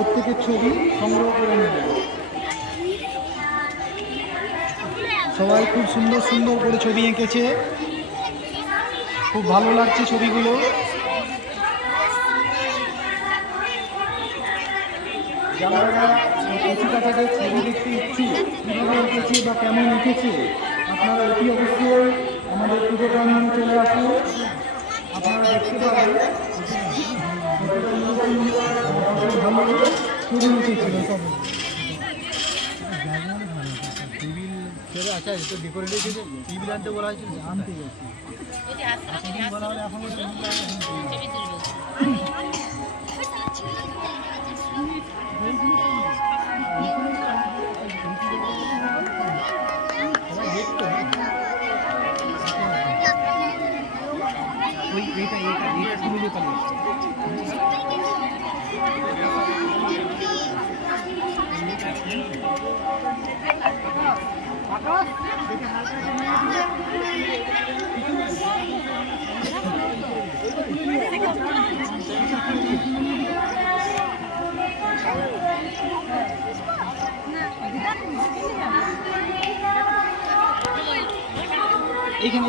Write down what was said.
প্রত্যেকের ছবি সংগ্রহ করে নেবেন। সবাই খুব সুন্দর সুন্দর করে ছবি এঁকেছে, খুব ভালো লাগছে ছবিগুলো। যারা কচিকাচাদের ছবি দেখতে ইচ্ছুক, কীভাবে এঁকেছে বা কেমন এঁকেছে, আপনারা অতি অবশ্যই আমাদের পুজো প্রাঙ্গণে চলে আসুন। আপনারা দেখতে পাবেন ভালো ছবি এঁকেছিল সব। আচ্ছা, তো ডেকোরেট টিভি আনতে বলা হয়েছিল, আনতে গেছি। এইখানে